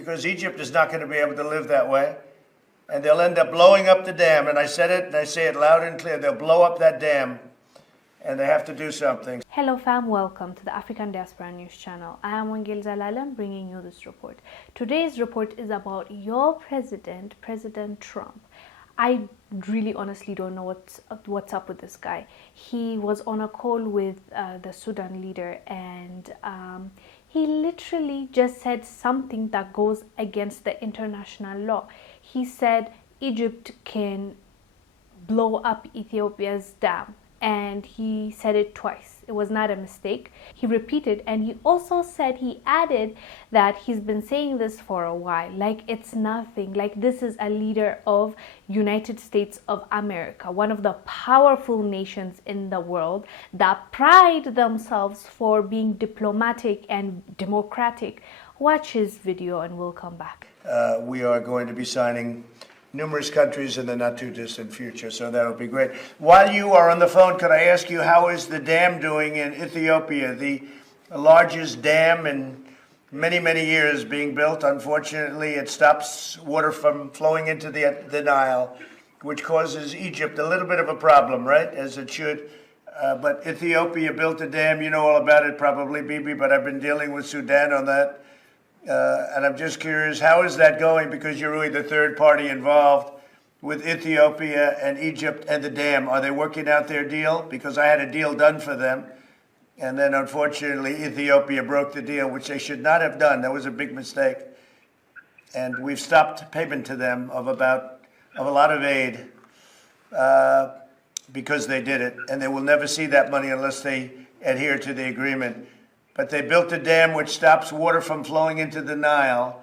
because Egypt is not going to be able to live that way. And they'll end up blowing up the dam. And I said it, and I say it loud and clear. They'll blow up that dam, and they have to do something. Hello fam, welcome to the African Diaspora News channel. I am Wongel Zelalem bringing you this report. Today's report is about your president, President Trump. I really honestly don't know what's up with this guy. He was on a call with the Sudan leader, and he literally just said something that goes against the international law. He said Egypt can blow up Ethiopia's dam, and he said it twice. It was not a mistake. He repeated, and he also said, he added that he's been saying this for a while, like it's nothing, like this is a leader of United States of America, one of the powerful nations in the world that pride themselves for being diplomatic and democratic. Watch his video and we'll come back. We are going to be signing numerous countries in the not too distant future, so that'll be great. While you are on the phone, could I ask you, how is the dam doing in Ethiopia? The largest dam in many, many years being built. Unfortunately, it stops water from flowing into the Nile, which causes Egypt a little bit of a problem, right, as it should. But Ethiopia built a dam. You know all about it probably, Bibi, but I've been dealing with Sudan on that. And I'm just curious, how is that going? Because you're really the third party involved with Ethiopia and Egypt and the dam. Are they working out their deal? Because I had a deal done for them, and then unfortunately Ethiopia broke the deal, which they should not have done. That was a big mistake. And we've stopped payment to them of a lot of aid because they did it. And they will never see that money unless they adhere to the agreement. But they built a dam which stops water from flowing into the Nile,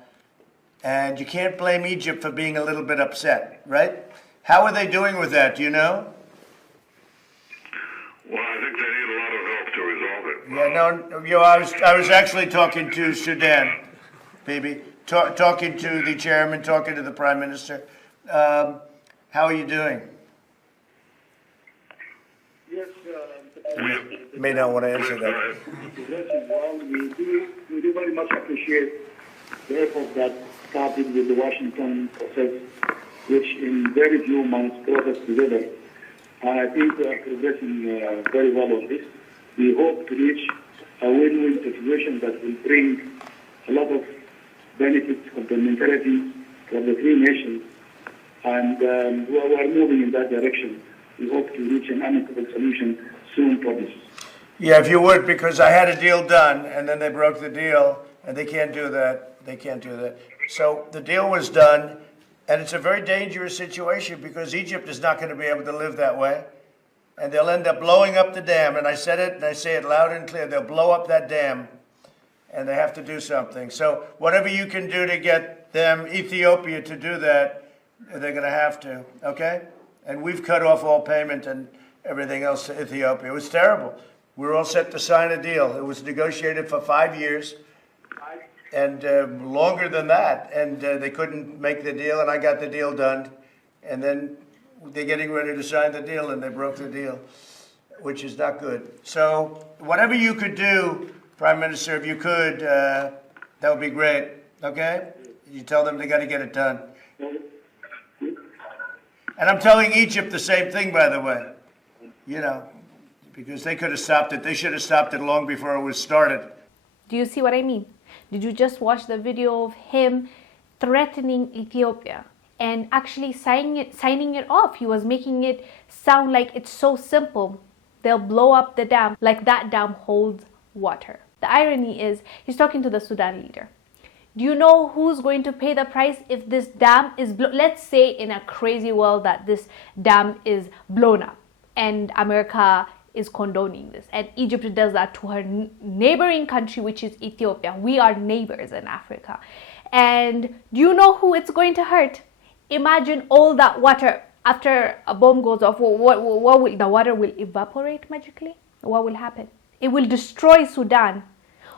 and you can't blame Egypt for being a little bit upset, right? How are they doing with that, do you know? Well, I think they need a lot of help to resolve it. Yeah, I was actually talking to Sudan, baby, talking to the chairman, talking to the prime minister. How are you doing? Yes, You may not want to answer that. We do very much appreciate the effort that started with the Washington process, which in very few months brought us together. And I think we are progressing very well on this. We hope to reach a win-win situation that will bring a lot of benefits, complementarity for the three nations. And we are moving in that direction. We hope to reach an amicable solution soon for this. Yeah, if you would, because I had a deal done, and then they broke the deal, and they can't do that. They can't do that. So the deal was done, and it's a very dangerous situation because Egypt is not going to be able to live that way, and they'll end up blowing up the dam. And I said it, and I say it loud and clear. They'll blow up that dam, and they have to do something. So whatever you can do to get them, Ethiopia, to do that, they're going to have to, okay? And we've cut off all payment and everything else to Ethiopia. It was terrible. We were all set to sign a deal. It was negotiated for 5 years and longer than that. And they couldn't make the deal, and I got the deal done. And then they're getting ready to sign the deal, and they broke the deal, which is not good. So whatever you could do, Prime Minister, if you could, that would be great, okay? You tell them they got to get it done. And I'm telling Egypt the same thing, by the way, you know, because they could have stopped it. They should have stopped it long before it was started. Do you see what I mean? Did you just watch the video of him threatening Ethiopia and actually signing it off? He was making it sound like it's so simple. They'll blow up the dam, like that dam holds water. The irony is, he's talking to the Sudan leader. Do you know who's going to pay the price if this dam is let's say in a crazy world that this dam is blown up and America is condoning this and Egypt does that to her neighboring country, which is Ethiopia. We are neighbors in Africa. And do you know who it's going to hurt? Imagine all that water after a bomb goes off. What will the water will evaporate magically? What will happen? It will destroy Sudan.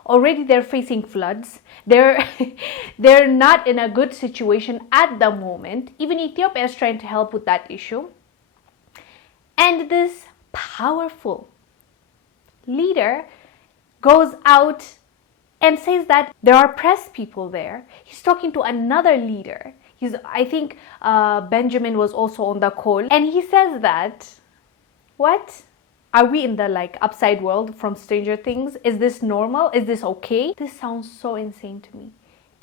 Already they're facing floods. They're not in a good situation at the moment. Even Ethiopia is trying to help with that issue. And this powerful leader goes out and says that there are press people there. He's talking to another leader. I think Benjamin was also on the call, and he says that, what? Are we in the like upside world from Stranger Things? Is this normal? Is this okay? This sounds so insane to me.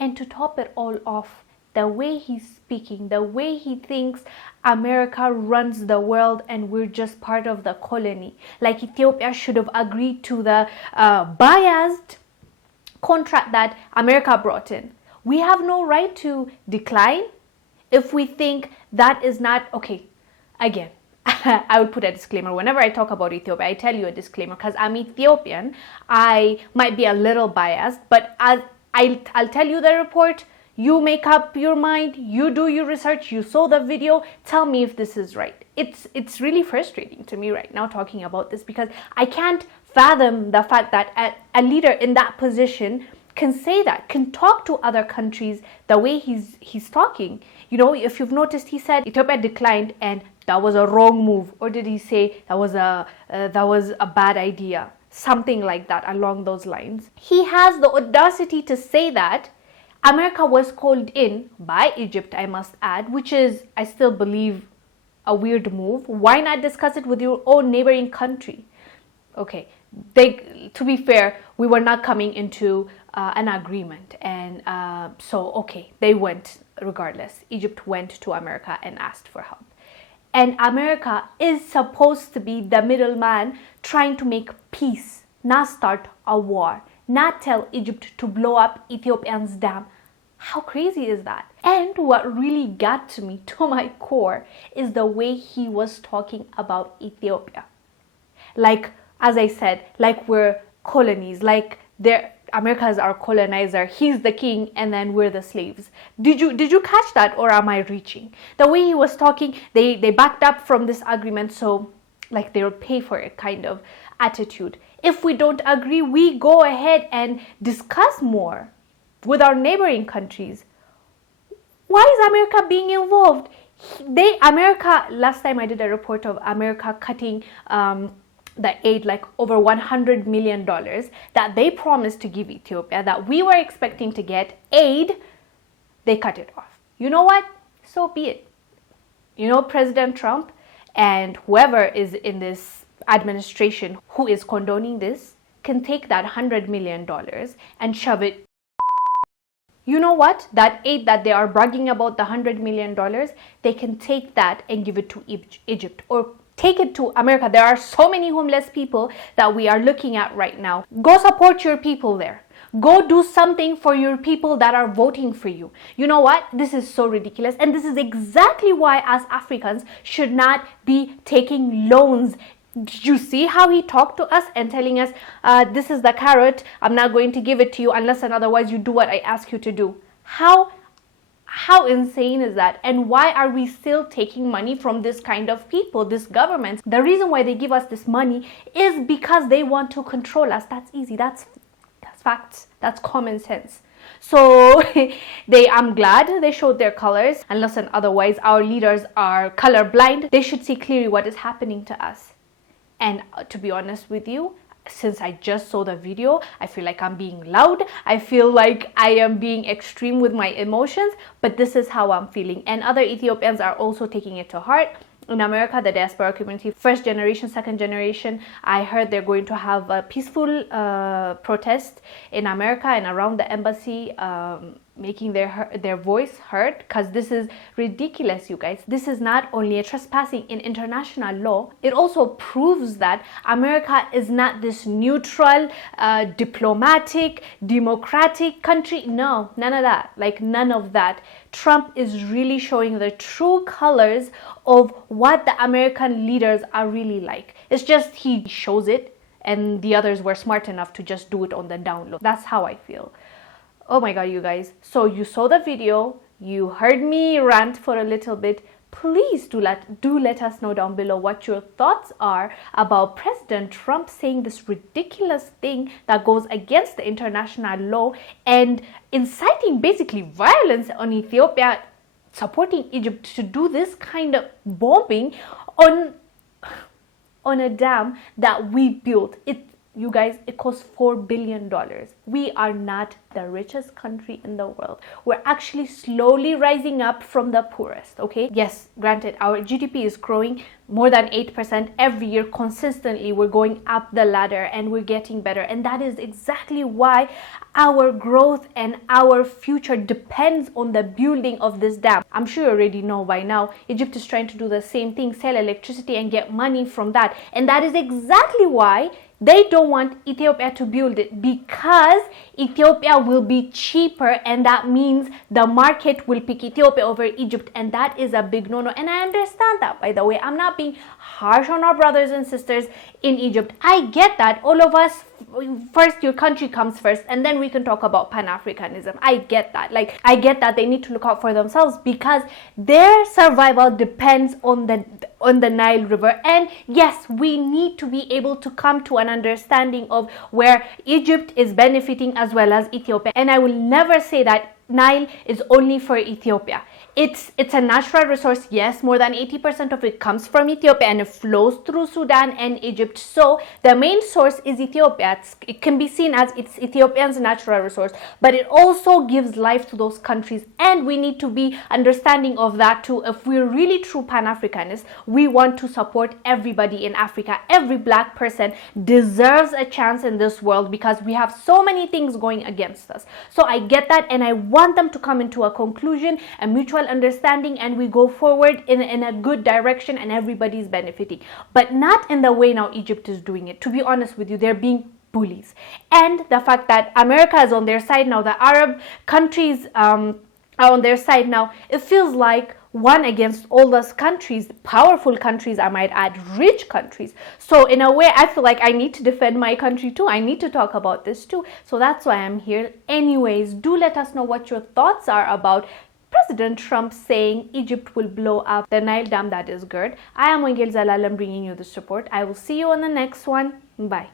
And to top it all off, the way he's speaking, the way he thinks America runs the world and we're just part of the colony. Like Ethiopia should have agreed to the biased contract that America brought in. We have no right to decline if we think that is not okay. Again, I would put a disclaimer whenever I talk about Ethiopia. I tell you a disclaimer because I'm Ethiopian. I might be a little biased, but I'll tell you the report. You make up your mind. You do your research. You saw the video. Tell me if this is right. It's really frustrating to me right now talking about this because I can't fathom the fact that a leader in that position can say that, can talk to other countries the way he's talking. You know, if you've noticed, he said Ethiopia declined and that was a wrong move, or did he say that was a bad idea? Something like that, along those lines. He has the audacity to say that America was called in by Egypt, I must add, which is, I still believe, a weird move. Why not discuss it with your own neighboring country? Okay, to be fair, we were not coming into an agreement, and so okay, they went regardless. Egypt went to America and asked for help. And America is supposed to be the middleman trying to make peace, not start a war, not tell Egypt to blow up Ethiopia's dam. How crazy is that? And what really got to me, to my core, is the way he was talking about Ethiopia. Like, as I said, like we're colonies, like America is our colonizer, he's the king, and then we're the slaves. Did you catch that, or am I reaching? The way he was talking, they backed up from this agreement, so like they'll pay for it kind of attitude. If we don't agree, we go ahead and discuss more with our neighboring countries. Why is America being involved? America, last time I did a report of America cutting the aid, like over $100 million that they promised to give Ethiopia, that we were expecting to get aid, they cut it off. You know what? So be it. You know, President Trump and whoever is in this administration who is condoning this can take that $100 million and shove it. You know what? That aid that they are bragging about, the $100 million, they can take that and give it to Egypt, or take it to America. There are so many homeless people that we are looking at right now. Go support your people there. Go do something for your people that are voting for you. You know what? This is so ridiculous. And this is exactly why as Africans should not be taking loans. Did you see how he talked to us and telling us, this is the carrot, I'm not going to give it to you unless and otherwise you do what I ask you to do. How insane is that? And why are we still taking money from this kind of people, this government? The reason why they give us this money is because they want to control us. That's easy. That's facts. That's common sense. So I'm glad they showed their colors. Unless and otherwise our leaders are colorblind, they should see clearly what is happening to us. And to be honest with you, since I just saw the video, I feel like I'm being loud. I feel like I am being extreme with my emotions, but this is how I'm feeling. And other Ethiopians are also taking it to heart. In America, the diaspora community, first generation, second generation, I heard they're going to have a peaceful protest in America and around the embassy, making their voice heard, because this is ridiculous, you guys. This is not only a trespassing in international law, it also proves that America is not this neutral, diplomatic, democratic country. No, none of that. Like, none of that. Trump is really showing the true colors of what the American leaders are really like. It's just he shows it and the others were smart enough to just do it on the down low. That's how I feel. Oh my god, you guys. So you saw the video, you heard me rant for a little bit. Please do let us know down below what your thoughts are about President Trump saying this ridiculous thing that goes against the international law and inciting basically violence on Ethiopia, supporting Egypt to do this kind of bombing on a dam that we built. You guys, it costs $4 billion. We are not the richest country in the world. We're actually slowly rising up from the poorest, okay? Yes, granted, our GDP is growing more than 8% every year consistently. We're going up the ladder and we're getting better. And that is exactly why our growth and our future depends on the building of this dam. I'm sure you already know by now, Egypt is trying to do the same thing, sell electricity and get money from that. And that is exactly why they don't want Ethiopia to build it, because Ethiopia will be cheaper, and that means the market will pick Ethiopia over Egypt, and that is a big no-no. And I understand that, by the way. I'm not being harsh on our brothers and sisters in Egypt. I get that. All of us, first your country comes first, and then we can talk about Pan-Africanism. I get that. Like, I get that they need to look out for themselves because their survival depends on the Nile River. And yes, we need to be able to come to an understanding of where Egypt is benefiting as well as Ethiopia. And I will never say that Nile is only for Ethiopia. It's a natural resource. Yes, more than 80% of it comes from Ethiopia and it flows through Sudan and Egypt. So the main source is Ethiopia. It can be seen as it's Ethiopia's natural resource, but it also gives life to those countries. And we need to be understanding of that too. If we're really true Pan-Africanists, we want to support everybody in Africa. Every black person deserves a chance in this world because we have so many things going against us. So I get that, and I want them to come into a conclusion, a mutual understanding, and we go forward in a good direction and everybody's benefiting, but not in the way now Egypt is doing it. To be honest with you, they're being bullies. And the fact that America is on their side now, the Arab countries are on their side now, it feels like one against all those countries, powerful countries, I might add, rich countries. So in a way, I feel like I need to defend my country too. I need to talk about this too. So that's why I'm here. Anyways, do let us know what your thoughts are about President Trump saying Egypt will blow up the Nile Dam, that is GERD. I am Wongel Zelalem bringing you this report. I will see you on the next one. Bye.